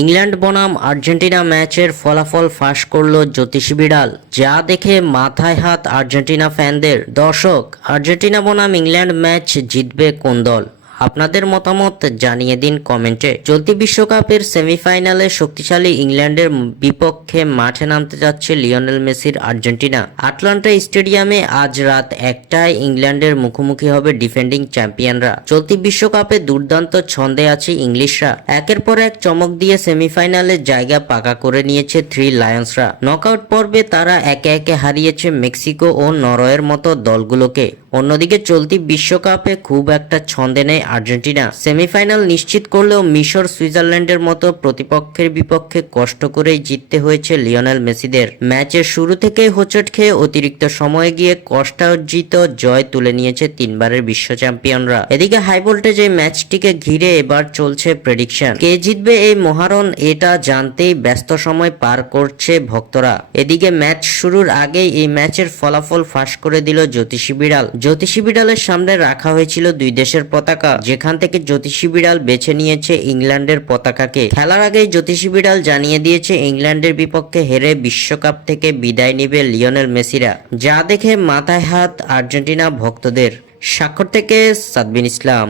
England বনাম Argentina ম্যাচের ফলাফল ফাঁস করল জ্যোতিষী বিড়াল, যা দেখে মাথায় হাত আর্জেন্টিনা ফ্যানদের। দর্শক, আর্জেন্টিনা বনাম ইংল্যান্ড ম্যাচ জিতবে কোন দল? আপনাদের মতামত জানিয়ে দিন কমেন্টে। চলতি বিশ্বকাপের সেমিফাইনালে শক্তিশালী ইংল্যান্ডের বিপক্ষে মাঠে নামতে যাচ্ছে লিওনেল মেসির আর্জেন্টিনা। আটলান্টা স্টেডিয়ামে আজ রাত 1টায় ইংল্যান্ডের মুখোমুখি হবে ডিফেন্ডিং চ্যাম্পিয়নরা। চলতি বিশ্বকাপে দুর্দান্ত ছন্দে আছে ইংলিশরা। একের পর এক চমক দিয়ে সেমিফাইনালে জায়গা পাকা করে নিয়েছে থ্রি লায়ন্সরা। নকআউট পর্বে তারা একে একে হারিয়েছে মেক্সিকো ও নরওয়ের মতো দলগুলোকে। অন্যদিকে চলতি বিশ্বকাপে খুব একটা ছন্দে নেই আর্জেন্টিনা। সেমিফাইনাল নিশ্চিত করলেও মিশর, সুইজারল্যান্ডের মতো প্রতিপক্ষের বিপক্ষে কষ্ট করেই জিততে হয়েছে লিওনেল মেসিদের। ম্যাচের শুরু থেকেই হোঁচট খেয়ে অতিরিক্ত সময়ে গিয়ে কষ্টার্জিত জয় তুলে নিয়েছে তিনবারের বিশ্ব চ্যাম্পিয়নরা। এদিকে হাই ভোল্টেজ এই ম্যাচটিকে ঘিরে এবার চলছে প্রেডিকশন। কে জিতবে এই মহারণ, এটা জানতেই ব্যস্ত সময় পার করছে ভক্তরা। এদিকে ম্যাচ শুরুর আগেই এই ম্যাচের ফলাফল ফাঁস করে দিল জ্যোতিষী বিড়াল। জ্যোতিষী বিড়ালের সামনে রাখা হয়েছিল দুই দেশের পতাকা, যেখান থেকে জ্যোতিষী বিড়াল বেছে নিয়েছে ইংল্যান্ডের পতাকাকে। খেলার আগেই জ্যোতিষী বিড়াল জানিয়ে দিয়েছে ইংল্যান্ডের বিপক্ষে হেরে বিশ্বকাপ থেকে বিদায় নিবে লিওনেল মেসিরা, যা দেখে মাথায় হাত আর্জেন্টিনা ভক্তদের। স্বাক্ষর থেকে সাদবিন ইসলাম।